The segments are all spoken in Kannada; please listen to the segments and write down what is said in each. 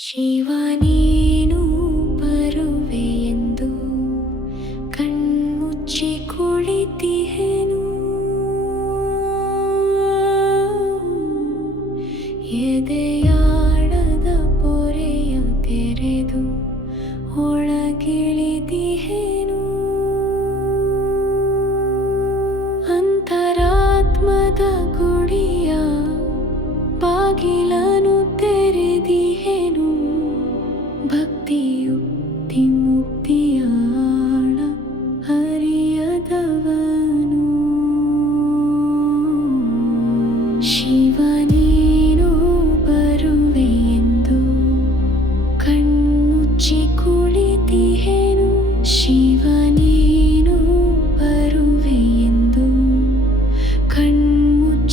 ಶಿವ ನೀನು ಬರುವೆಯೆಂದು ಕಣ್ಮುಚ್ಚಿ ಕುಳಿತಿಹೆನು. ಎದೆಯಾಡದ ಪೊರೆಯ ತೆರೆದು ಒಳಗಿಳಿದಿಹೆನು. ಅಂತರಾತ್ಮದ ಗುಡಿಯ ಬಾಗಿಲನು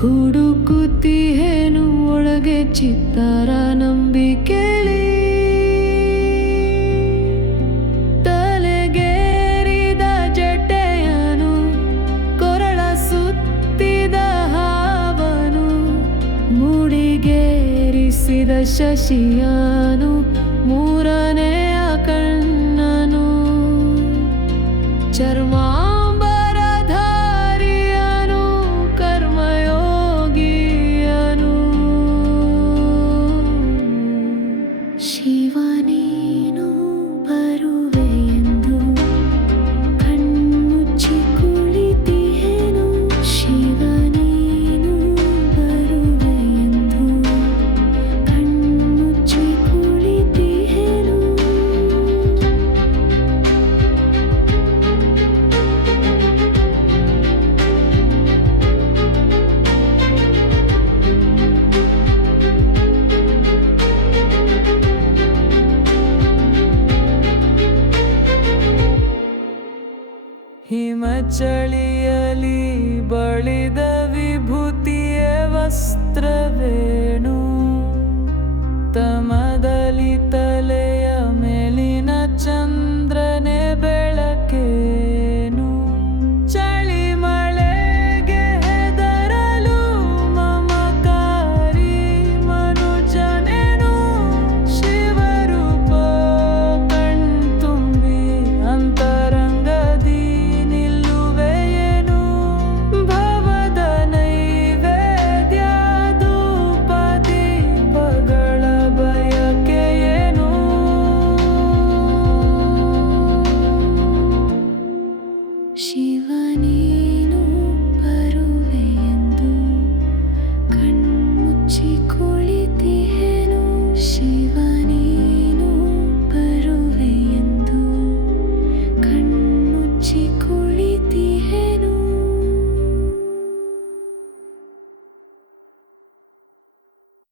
ಹುಡುಕುತ್ತಿಹೇನು ಒಳಗೆ ಚಿತ್ತರ ನಂಬಿಕೆಳಿ ತಲೆಗೇರಿದ ಜಟೆಯನು ಕೊರಳ ಸುತ್ತಿದ ಹಾವನು ಮುಡಿಗೇರಿಸಿದ ಶಶಿಯಾನು she ಹಿಮ ಚಳಿಯಲಿ ಬಳಿದ ವಿಭೂತಿಯ ವಸ್ತ್ರವೇಣು. ತಮ